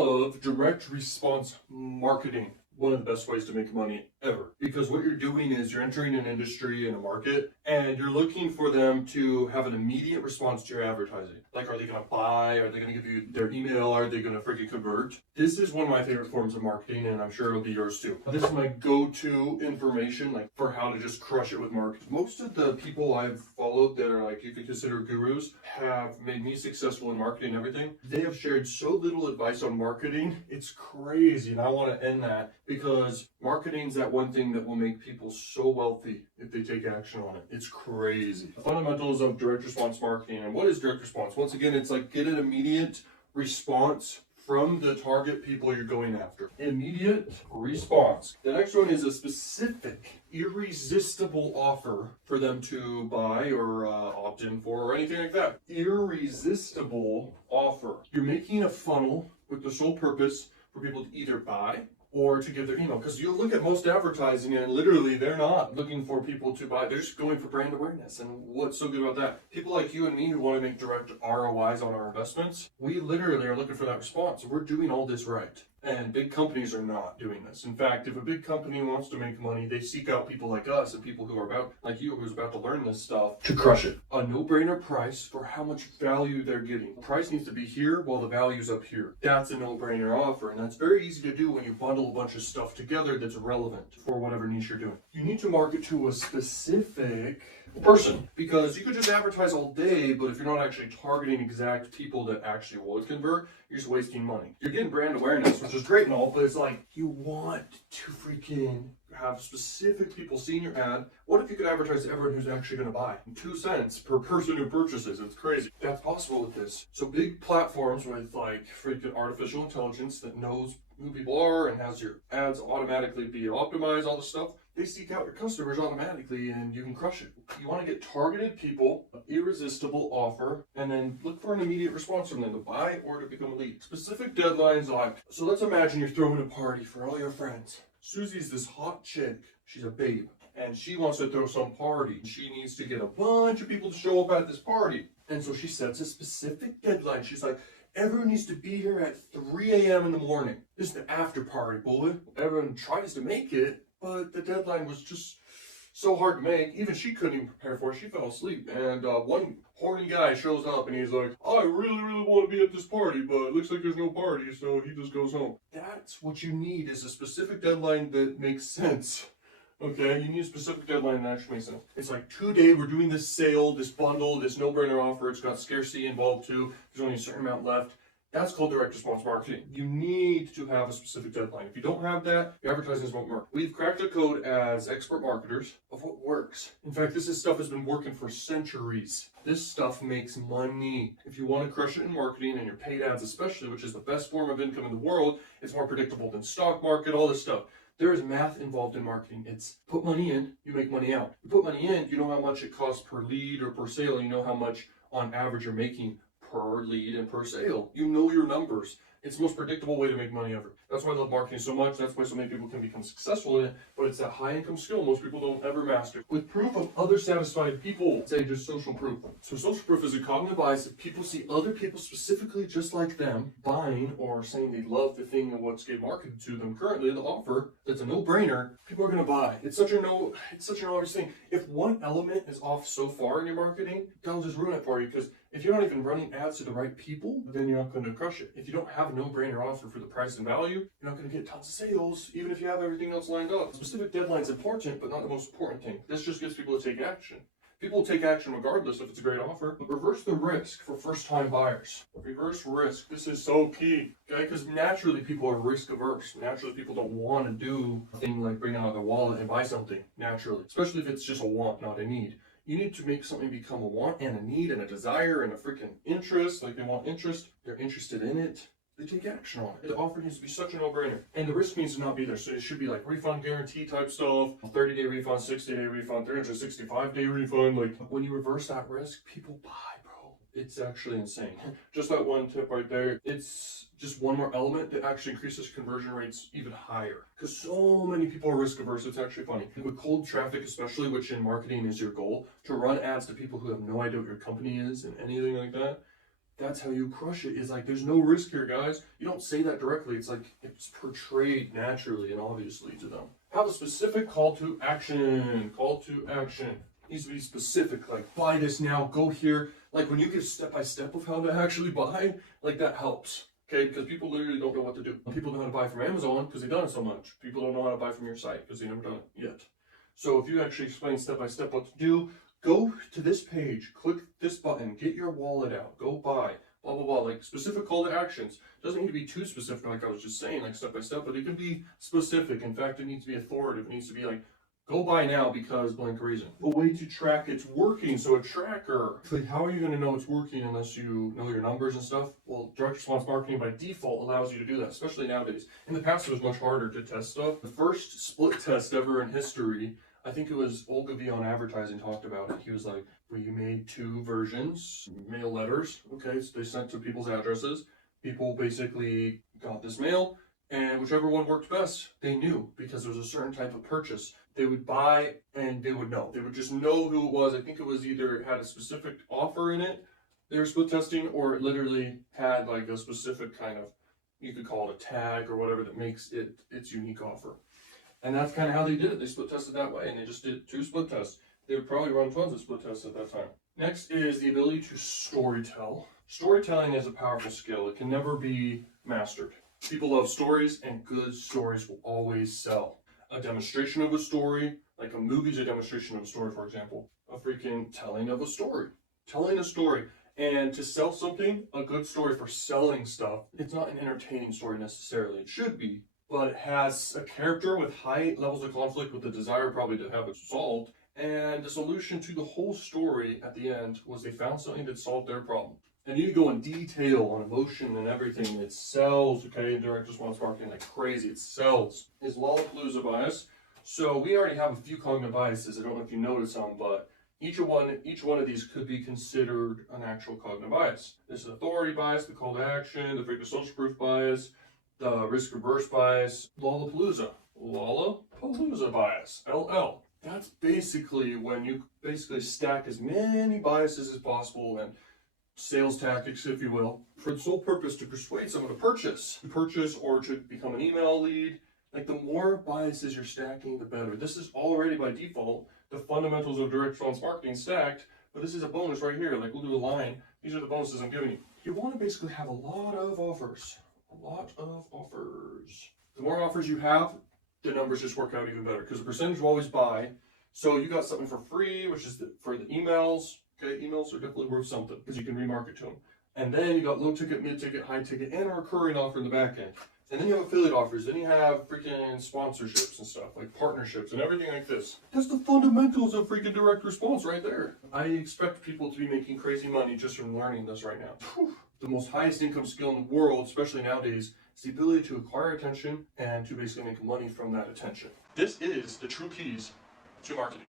of direct response marketing. One of the best ways to make money ever. Because what you're doing is you're entering an industry and a market and you're looking for them to have an immediate response to your advertising. Like, are they going to buy? Are they going to give you their email? Are they going to freaking convert? This is one of my favorite forms of marketing, and I'm sure it'll be yours too. This is my go-to information, like, for how to just crush it with marketing. Most of the people I've followed that are like you could consider gurus have made me successful in marketing and everything. They have shared so little advice on marketing. It's crazy, and I want to end that because marketing's that one thing that will make people so wealthy if they take action on it. It's crazy. The fundamentals of direct response marketing. And what is direct response? Once again, it's like get an immediate response from the target people you're going after. Immediate response. The next one is a specific, irresistible offer for them to buy or opt in for or anything like that. Irresistible offer. You're making a funnel with the sole purpose for people to either buy or to give their email. Because you look at most advertising and literally they're not looking for people to buy. They're just going for brand awareness. And what's so good about that? People like you and me who want to make direct ROIs on our investments, we literally are looking for that response. We're doing all this right. And big companies are not doing this. In fact, if a big company wants to make money, they seek out people like us and people who are about, like you, who's about to learn this stuff to crush it. A no-brainer price for how much value they're getting. The price needs to be here while the value's up here. That's a no-brainer offer. And that's very easy to do when you bundle a bunch of stuff together that's relevant for whatever niche you're doing. You need to market to a specific person, because you could just advertise all day, but if you're not actually targeting exact people that actually would convert, you're just wasting money. You're getting brand awareness, which is great and all, but it's like you want to freaking have specific people seeing your ad. What if you could advertise to everyone who's actually going to buy? 2 cents per person who purchases. It's crazy. That's possible with this. So big platforms with like freaking artificial intelligence that knows who people are and has your ads automatically be optimized, all this stuff. They seek out your customers automatically and you can crush it. You want to get targeted people, irresistible offer, and then look for an immediate response from them to buy or to become a lead. Specific deadlines on. So let's imagine you're throwing a party for all your friends. Susie's this hot chick. She's a babe. And she wants to throw some party. She needs to get a bunch of people to show up at this party. And so she sets a specific deadline. She's like, everyone needs to be here at 3 a.m. in the morning. This is the after party, boy. Everyone tries to make it, but the deadline was just so hard to make. Even she couldn't even prepare for it. She fell asleep. And one horny guy shows up and he's like, I really want to be at this party, but it looks like there's no party, so he just goes home. That's what you need, is a specific deadline that makes sense. Okay, you need a specific deadline that actually makes sense. It's like, today we're doing this sale, this bundle, this no-brainer offer. It's got scarcity involved too. There's only a certain amount left. That's called direct response marketing. You need to have a specific deadline. If you don't have that, your advertisements won't work. We've cracked the code as expert marketers of what works. In fact, this stuff has been working for centuries. This stuff makes money. If you want to crush it in marketing and your paid ads especially, which is the best form of income in the world, it's more predictable than stock market, all this stuff. There is math involved in marketing. It's put money in, you make money out. You put money in, you know how much it costs per lead or per sale, and you know how much on average you're making per lead and per sale. You know your numbers. It's the most predictable way to make money ever. That's why I love marketing so much. That's why so many people can become successful in it. But it's that high income skill most people don't ever master. With proof of other satisfied people, say just social proof. So social proof is a cognitive bias that people see other people specifically just like them buying or saying they love the thing and what's getting marketed to them currently, the offer that's a no-brainer. People are going to buy. It's such an obvious thing. If one element is off so far in your marketing, that'll just ruin it for you, because if you're not even running ads to the right people, then you're not going to crush it. If you don't have a no-brainer offer for the price and value, you're not going to get tons of sales, even if you have everything else lined up. Specific deadline's important, but not the most important thing. This just gets people to take action. People will take action regardless if it's a great offer. But reverse the risk for first-time buyers. Reverse risk. This is so key, okay? Because naturally people are risk-averse. Naturally people don't want to do a thing like bring out their wallet and buy something, naturally. Especially if it's just a want, not a need. You need to make something become a want and a need and a desire and a freaking interest. Like, they want interest, they're interested in it, they take action on it. The offer needs to be such a no-brainer. And the risk needs to not be there. So it should be like refund guarantee type stuff, 30-day refund, 60-day refund, 365-day refund. Like, when you reverse that risk, people buy, bro. It's actually insane. Just that one tip right there. It's just one more element that actually increases conversion rates even higher. Because so many people are risk averse, it's actually funny. With cold traffic especially, which in marketing is your goal, to run ads to people who have no idea what your company is and anything like that, That's how you crush it. Is like, there's no risk here, guys. You don't say that directly. It's like, it's portrayed naturally and obviously to them. Have a specific call to action. Call to action. It needs to be specific, like, buy this now, go here. Like, when you give step by step of how to actually buy, like, that helps. Okay, because people literally don't know what to do. People know how to buy from Amazon because they've done it so much. People don't know how to buy from your site because they've never done it yet. So if you actually explain step by step what to do, go to this page, click this button, get your wallet out, go buy, blah, blah, blah. Like, specific call to actions. Doesn't need to be too specific, like I was just saying, like step by step, but it can be specific. In fact, it needs to be authoritative. It needs to be like, go buy now because blank reason. A way to track it's working, so a tracker. Like, how are you going to know it's working unless you know your numbers and stuff? Well, direct response marketing by default allows you to do that, especially nowadays. In the past, it was much harder to test stuff. The first split test ever in history, I think it was Ogilvy on Advertising talked about it. He was like, we made 2 versions, mail letters. Okay, so they sent to people's addresses. People basically got this mail, and whichever one worked best, they knew, because there was a certain type of purchase they would buy and they would know. They would just know who it was. I think it was either it had a specific offer in it, they were split testing, or it literally had like a specific kind of, you could call it a tag or whatever that makes it its unique offer. And that's kind of how they did it. They split tested that way, and they just did 2 split tests. They would probably run tons of split tests at that time. Next is the ability to storytell. Storytelling is a powerful skill. It can never be mastered. People love stories, and good stories will always sell. A demonstration of a story, like a movie's a demonstration of a story, for example. A freaking telling of a story. Telling a story. And to sell something, a good story for selling stuff, it's not an entertaining story necessarily. It should be, but it has a character with high levels of conflict with the desire probably to have it solved. And the solution to the whole story at the end was they found something that solved their problem. And you go in detail on emotion and everything. It sells, okay, in direct response marketing like crazy. It sells. Is Lollapalooza bias. So we already have a few cognitive biases. I don't know if you noticed some, but each one of these could be considered an actual cognitive bias. This is authority bias, the call to action, the frequent social proof bias, the risk averse bias, Lollapalooza bias, LL. That's basically when you basically stack as many biases as possible and sales tactics, if you will, for the sole purpose to persuade someone to purchase or to become an email lead. Like, the more biases you're stacking, the better. This is already by default the fundamentals of direct response marketing stacked, but this is a bonus right here. Like, we'll do a line. These are the bonuses I'm giving you. You want to basically have a lot of offers. A lot of offers. The more offers you have, the numbers just work out even better, because the percentage will always buy. So you got something for free, which is for the emails. Okay, emails are definitely worth something because you can remarket to them. And then you got low ticket, mid ticket, high ticket, and a recurring offer in the back end. And then you have affiliate offers. Then you have freaking sponsorships and stuff, like partnerships and everything like this. That's the fundamentals of freaking direct response right there. I expect people to be making crazy money just from learning this right now. Whew. The most highest income skill in the world, especially nowadays, is the ability to acquire attention and to basically make money from that attention. This is the true keys to marketing.